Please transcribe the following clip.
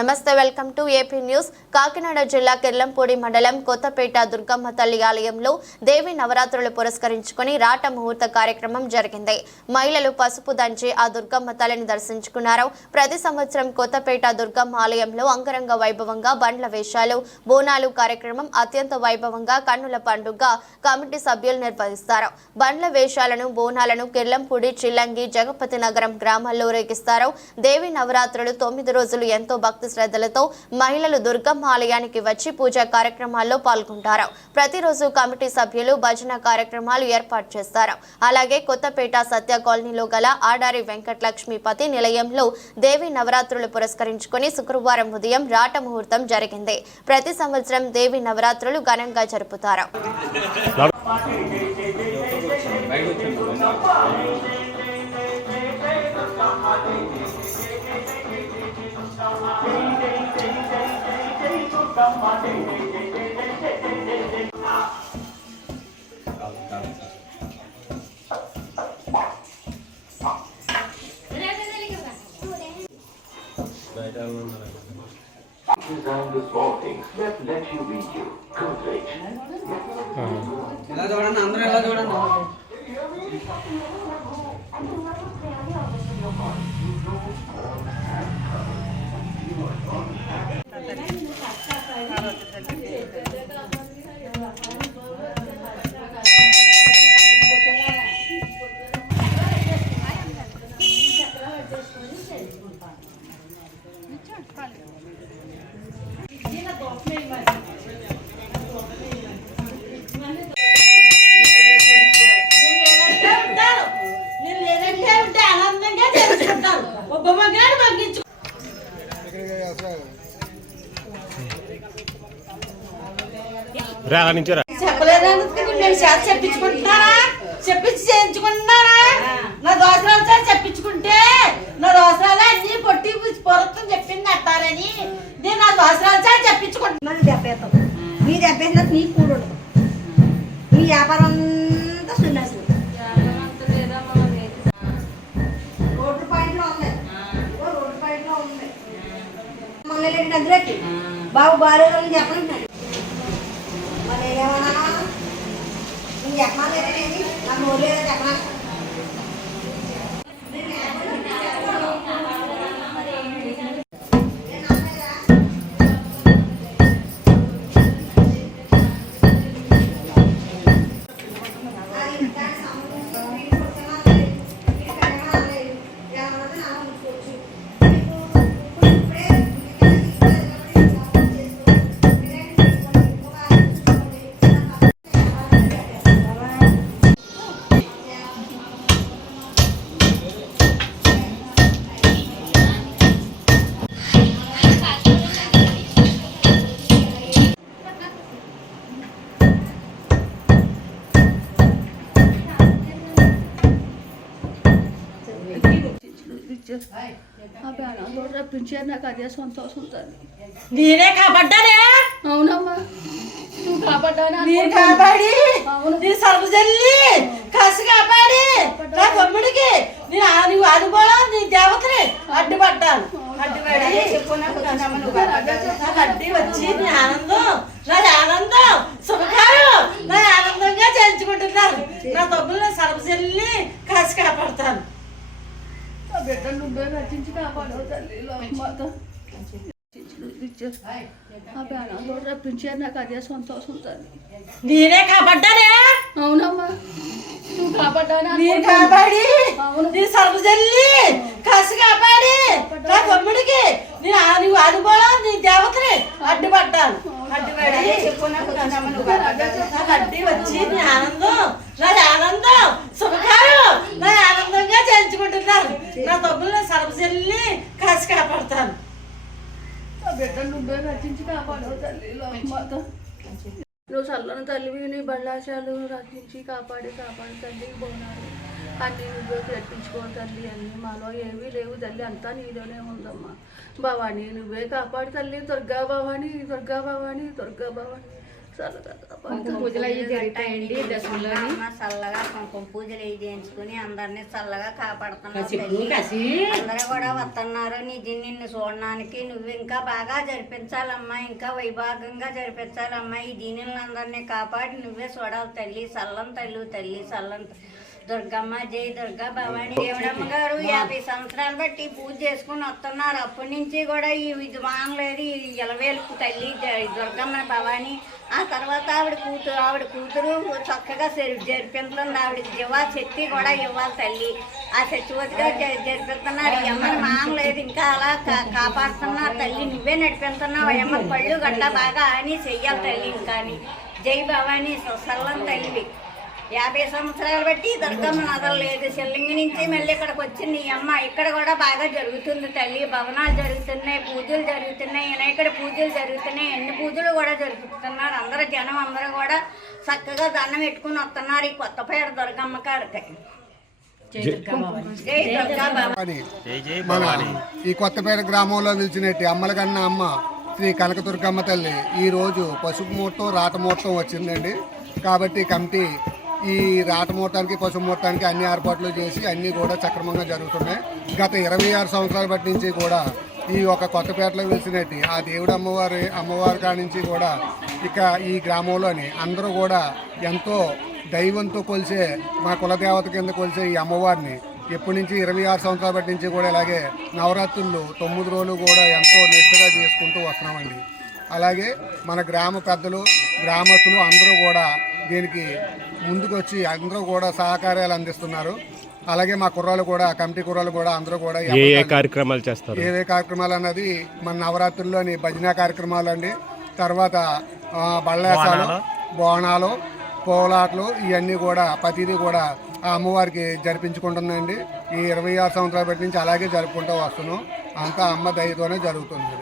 నమస్తే, welcome to AP news. Kakinada జిల్లా కిర్లంపూడి మండలం కొత్తపేట దుర్గమ్మ తల్లి ఆలయంలో దేవి నవరాత్రులు పురస్కరించుకుని రాట ముహూర్త కార్యక్రమం జరిగింది. మహిళలు పసుపు దంచి ఆ దుర్గమ్మ తల్లిని దర్శించుకున్నారు. ప్రతి సంవత్సరం కొత్తపేట దుర్గమ్మ ఆలయంలో అంగరంగ వైభవంగా బండ్ల వేషాలు, బోనాలు కార్యక్రమం అత్యంత వైభవంగా కన్నుల పండుగ కమిటీ సభ్యులు నిర్వహిస్తారు. బండ్ల వేషాలను, బోనాలను కిర్లంపూడి, చిల్లంగి, జగపతి నగరం గ్రామాల్లో ఊరేగిస్తారు. దేవి నవరాత్రులు 9 రోజులు ఎంతో భక్తి శ్రద్ధలతో మహిళలు దుర్గమ్మ ఆలయానికి వచ్చి పూజా కార్యక్రమాల్లో పాల్గొంటారు. ప్రతిరోజు కమిటీ సభ్యులు భజన కార్యక్రమాలు ఏర్పాటు చేస్తారు. అలాగే కొత్తపేట సత్య కాలనీలో గల ఆడారి వెంకటలక్ష్మీపతి నిలయంలో దేవి నవరాత్రులు పురస్కరించుకుని శుక్రవారం ఉదయం రాట ముహూర్తం జరిగింది. ప్రతి సంవత్సరం దేవి నవరాత్రులు ఘనంగా జరుపుతారు. Design the small things that let you read you. Complete. ఎలా చూడండి, అందరూ ఎలా చూడండి. చెప్పించి చేయించుకుంటున్నారా? నా దోసరాలు చెప్పించుకుంటే నా దోసరాలు అన్ని పొట్టి పొరతం చెప్పింది అంటారని నేను నా దోసరాలు చెప్పించుకుంటున్నాను. దెబ్బేస్తాం, మీ దెబ్బేసిన నీకు కూడా ఉండదు. మీ వ్యాపారం అంతా సున్నాసి రోడ్డు పాయింట్లో ఉంది, రోడ్డు పాయింట్లో ఉంది. మొన్న అందులోకి బాబు బాగాలేదని చెప్పండి. మరి ఏమన్నా నేను చెప్పాలేదండి, నాకు నోలేదో చెప్పనా? రప్పించారు. నాకు అదే సంతోషం ఉంటుంది. నేనే కాపాడ్డానే. అవునమ్మా, నువ్వు కాపాడ్డానా? నేను కాపాడి నీ సరుకు చెల్లి కసి కాపాడి నా తమ్ముడికి నువ్వు అనుభవం నీ దేవతని అడ్డుపడ్డాను. అడ్డుపడి నాకు అడ్డి వచ్చి నీ ఆనందం, నాది ఆనందం, సుఖకారం, నా ఆనందంగా చేయించుకుంటున్నాను. నా తమ్ముడు సరుకు చెల్లి కసి కాపాడుతాను. బిడ్డ నువ్వే రచించి కాపాడవు తల్లి. రప్పించారు. నాకు అదే సంతోషం ఉంటుంది. నేనే కాపాడ్డానే. అవునమ్మా, నువ్వు కాపాడ్డానా? నేను కాపాడి నీ సరుకు చెల్లి కసి కాపాడి నా తమ్ముడికి నువ్వు అనుభవం నీ దేవతని అడ్డుపడ్డాను. అడ్డుపడి నాకు అడ్డి వచ్చి నీ ఆనందం, నాది ఆనందం, సుఖకారం, నా ఆనందంగా చేయించుకుంటున్నాను. నా తమ్ముడు సరుకు చెల్లి కసి కాపాడుతాను. బిడ్డ నువ్వే రచించి కాపాడవు తల్లి. నువ్వు చల్లని తల్లివి, నీ బళ్ళాశాలు రచించి కాపాడి తల్లి. బోనాలు అన్నీ నువ్వే ప్రయత్నించుకో తల్లి. అన్నీ మాలో ఏమీ లేవు తల్లి, అంతా నీలోనే ఉందమ్మా. భవానీ నువ్వే కాపాడు తల్లి. దుర్గా భవానీ, దుర్గా భవానీ, దుర్గా భవానీ. చల్లగా పూజలు అవి జరుగుతాయండి దశమిలోని. అమ్మ చల్లగా కుంకుమ పూజలు అవి చేయించుకుని అందరినీ చల్లగా కాపాడుతున్నావు తల్లి. అందరూ కూడా వస్తున్నారు నిన్ను చూడడానికి. నువ్వు ఇంకా బాగా జరిపించాలమ్మా, ఇంకా వైభాగంగా జరిపించాలమ్మా. ఈ దీనిని అందరినీ కాపాడి నువ్వే చూడాలి తల్లి. చల్లం తల్లి చల్లం దుర్గమ్మ, జై దుర్గా భవాని. దేవుడమ్మ గారు 50 సంవత్సరాలు బట్టి పూజ చేసుకుని వస్తున్నారు. అప్పటి నుంచి కూడా ఇది మానలేదు. ఈ ఇలవేలుపు తల్లి దుర్గమ్మ భవాని. ఆ తర్వాత ఆవిడ కూతురు చక్కగా జరిపిస్తుంది. ఆవిడకి దివా శక్తి కూడా ఇవ్వాలి తల్లి. ఆ శక్తివతిగా జరిపిస్తున్నారు. ఈ అమ్మని మానలేదు, ఇంకా అలా కాపాడుతున్నారు తల్లి. నువ్వే నడిపిస్తున్నావు. అమ్మ పళ్ళు గట్ట బాగా అని చెయ్యాలి తల్లి. ఇంకా జై భవాని సల్లం తల్లివి. 50 సంవత్సరాలు బట్టి దుర్గమ్మ నదలలేదు. చెల్లింగి నుంచి మళ్ళీ ఇక్కడికి వచ్చింది ఈ అమ్మ. ఇక్కడ కూడా బాగా జరుగుతుంది తల్లి. భవనాలు జరుగుతున్నాయి, పూజలు జరుగుతున్నాయి, వినాయకుడి పూజలు జరుగుతున్నాయి. అన్ని పూజలు కూడా జరుగుతున్నారు. అందరూ జనం అందరూ కూడా చక్కగా దండం పెట్టుకుని వస్తున్నారు ఈ కొత్తపేట దుర్గమ్మ కాడికి. జై దుర్గా భవాని. మన ఈ కొత్తపేట గ్రామంలో నిలిచినట్టు అమ్మల కన్నా అమ్మ శ్రీ కనకదుర్గమ్మ తల్లి ఈరోజు పసుపు ముహూర్తం రాట ముహూర్తం వచ్చిందండి. కాబట్టి కమిటీ ఈ రాట ముహూర్తానికి పసుపు ముహూర్తానికి అన్ని ఏర్పాట్లు చేసి అన్నీ కూడా సక్రమంగా జరుగుతున్నాయి. గత 26 సంవత్సరాల బట్టి నుంచి కూడా ఈ ఒక కొత్తపేటలో వెలిసినట్టు ఆ దేవుడు అమ్మవారి కాడి నుంచి కూడా ఇక ఈ గ్రామంలోని అందరూ కూడా ఎంతో దైవంతో కొలిసే మా కులదేవత కింద కొలిసే ఈ అమ్మవారిని ఎప్పటి నుంచి 26 సంవత్సరాల బట్టి నుంచి కూడా ఇలాగే నవరాత్రులు 9 రోజులు కూడా ఎంతో నిష్ఠగా చేసుకుంటూ వస్తున్నామండి. అలాగే మన గ్రామ పెద్దలు గ్రామస్తులు అందరూ కూడా దీనికి ముందుకు వచ్చి అందరూ కూడా సహకార్యాలు అందిస్తున్నారు. అలాగే మా కుర్రాలు కూడా కమిటీ కుర్రాలు కూడా అందరూ కూడా ఏ కార్యక్రమాలు చేస్తారు, ఏ కార్యక్రమాలు అన్నది మన నవరాత్రుల్లోని భజన కార్యక్రమాలు అండి. తర్వాత బళ్ళేసాలు, బోనాలు, పోలాట్లు ఇవన్నీ కూడా ప్రతిదీ కూడా ఆ అమ్మవారికి జరిపించుకుంటుందండి. ఈ 26 సంవత్సరాల బట్టి నుంచి అలాగే జరుపుకుంటూ వస్తున్నాం. అంతా అమ్మ దయతోనే జరుగుతుంది.